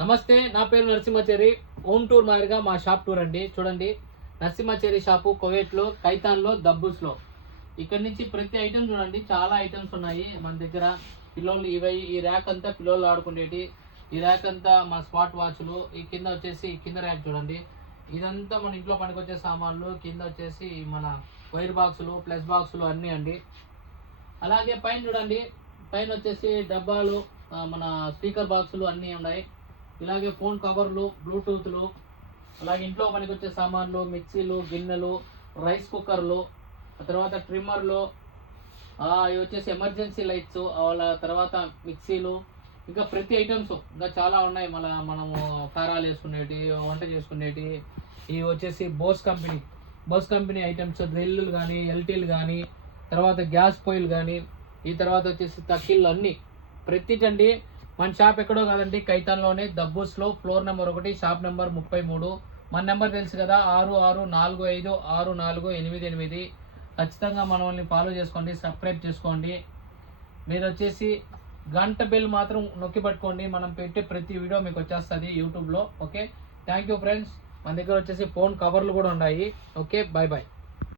నమస్తే, నా పేరు నరసింహచేరి. హోమ్ టూర్ మాదిరిగా మా షాప్ టూర్ అండి. చూడండి, నరసింహచేరి షాపు కువైట్లో, కైతాన్లో, దబ్బూస్లో. ఇక్కడ నుంచి ప్రతి ఐటెం చూడండి, చాలా ఐటమ్స్ ఉన్నాయి మన దగ్గర. పిల్లలు ఈ ర్యాక్ అంతా పిల్లలు ఆడుకునేటి, ఈ ర్యాక్ అంతా మన స్మార్ట్ వాచ్లు, ఈ కింద వచ్చేసి కింద ర్యాక్ చూడండి, ఇదంతా మన ఇంట్లో పనికొచ్చే సామాన్లు. కింద వచ్చేసి మన వైర్ బాక్సులు, ప్లస్ బాక్సులు అన్నీ అండి. అలాగే పైన చూడండి, పైన వచ్చేసి డబ్బాలు, మన స్పీకర్ బాక్సులు అన్నీ ఉన్నాయి. ఇలాగే ఫోన్ కవర్లు, బ్లూటూత్లు, అలాగే ఇంట్లో పనికొచ్చే సామాన్లు, మిక్సీలు, గిన్నెలు, రైస్ కుక్కర్లు, తర్వాత ట్రిమ్మర్లు, ఇవి వచ్చేసి ఎమర్జెన్సీ లైట్స్, వాళ్ళ తర్వాత మిక్సీలు, ఇంకా ప్రతి ఐటమ్స్ ఇంకా చాలా ఉన్నాయి. మనము కారాలు వేసుకునేటి, వంట చేసుకునేటి. ఇవి వచ్చేసి బోస్ కంపెనీ ఐటమ్స్, డ్రిల్లు కానీ, ఎల్టీలు కానీ, తర్వాత గ్యాస్ పొయ్యిలు కానీ, ఈ తర్వాత వచ్చేసి తక్కిళ్ళు అన్నీ ప్రతిటండి. మన షాప్ ఎక్కడో కాదండి, కైతాన్లోనే, దబ్బూస్లో, ఫ్లోర్ నెంబర్ 1, షాప్ నెంబర్ 33. మన నెంబర్ తెలుసు కదా, 6645644888. ఖచ్చితంగా మనల్ని ఫాలో చేసుకోండి, సబ్స్క్రైబ్ చేసుకోండి. మీరు వచ్చేసి గంట బెల్ మాత్రం నొక్కి పట్టుకోండి, మనం పెట్టే ప్రతి వీడియో మీకు వచ్చేస్తుంది యూట్యూబ్లో. Okay, thank you friends. మన దగ్గర వచ్చేసి ఫోన్ కవర్లు కూడా ఉన్నాయి. Okay, bye bye.